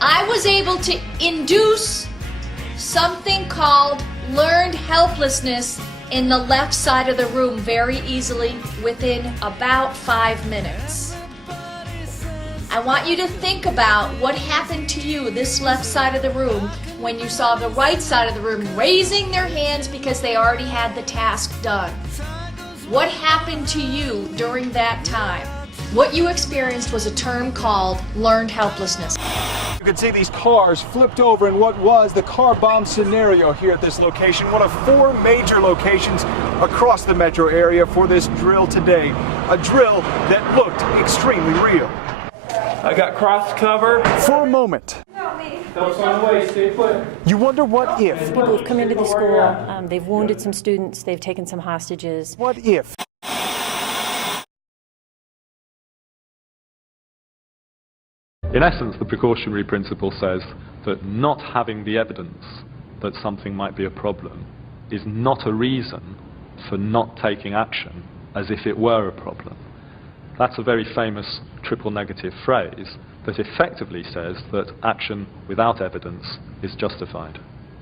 I was able to induce something called learned helplessness in the left side of the room very easily within about 5 minutes. I want you to think about what happened to you, this left side of the room, when you saw the right side of the room raising their hands because they already had the task done. What happened to you during that time? What you experienced was a term called learned helplessness. You can see these cars flipped over in what was the car bomb scenario here at this location, one of 4 major locations across the metro area for this drill today. A drill that looked extremely real. I got cross cover. For a moment, Don't run away, stay put. you wonder what if. People have come into the school, they've wounded some students, they've taken some hostages. What if? In essence, the precautionary principle says that not having the evidence that something might be a problem is not a reason for not taking action as if it were a problem. That's a very famous triple negative phrase that effectively says that action without evidence is justified.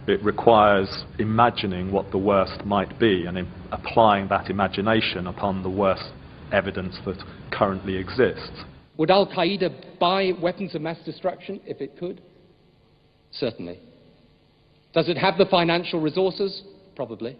It requires imagining what the worst might be and applying that imagination upon the worst evidence that currently exists. Would Al-Qaeda buy weapons of mass destruction if it could? Certainly. Does it have the financial resources? Probably.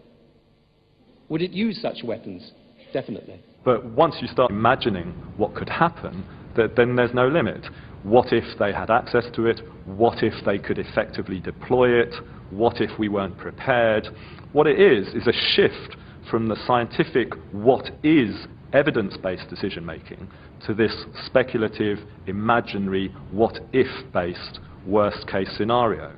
Would it use such weapons? Definitely. But once you start imagining what could happen, then there's no limit. What if they had access to it? What if they could effectively deploy it? What if we weren't prepared? What it is a shift from the scientific what is evidence-based decision-making to this speculative, imaginary, what-if-based worst-case scenario.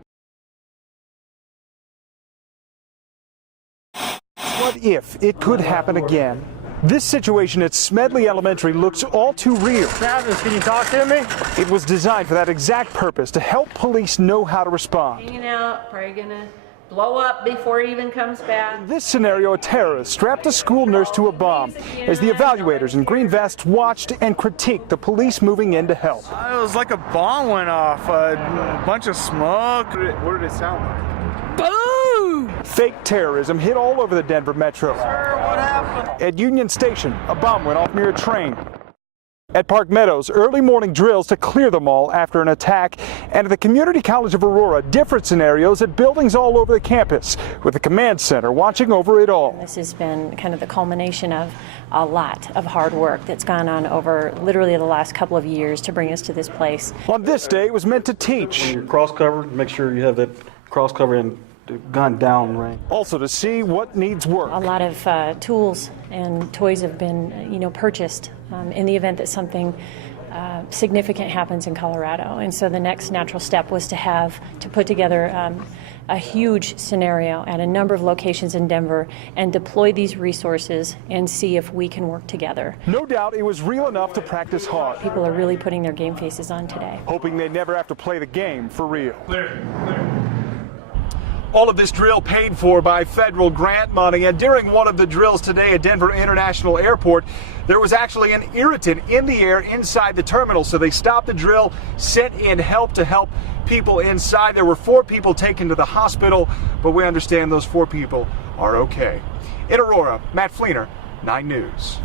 What if it could happen again? This situation at Smedley Elementary looks all too real. Travis, can you talk to me? It was designed for that exact purpose, to help police know how to respond. Hanging out, probably gonna blow up before he even comes back. In this scenario, a terrorist strapped a school nurse to a bomb as the evaluators in green vests watched and critiqued the police moving in to help. It was like a bomb went off, a bunch of smoke. What did it sound like? Boom! Fake terrorism hit all over the Denver metro. Sir, what happened? At Union Station, a bomb went off near a train. At Park Meadows, early morning drills to clear the mall after an attack. And at the Community College of Aurora, different scenarios at buildings all over the campus, with the command center watching over it all. This has been kind of the culmination of a lot of hard work that's gone on over literally the last couple of years to bring us to this place. On this day, it was meant to teach. When you're cross covered, make sure you have that cross cover and gun down range. Also to see what needs work. A lot of tools and toys have been, purchased in the event that something significant happens in Colorado. And so the next natural step was to put together a huge scenario at a number of locations in Denver and deploy these resources and see if we can work together. No doubt it was real enough to practice hard. People are really putting their game faces on today. Hoping they never have to play the game for real. Clear. All of this drill paid for by federal grant money, and during one of the drills today at Denver International Airport, there was actually an irritant in the air inside the terminal, so they stopped the drill, sent in help to help people inside. There were 4 people taken to the hospital, but we understand those 4 people are okay. In Aurora, Matt Fleener, 9 News.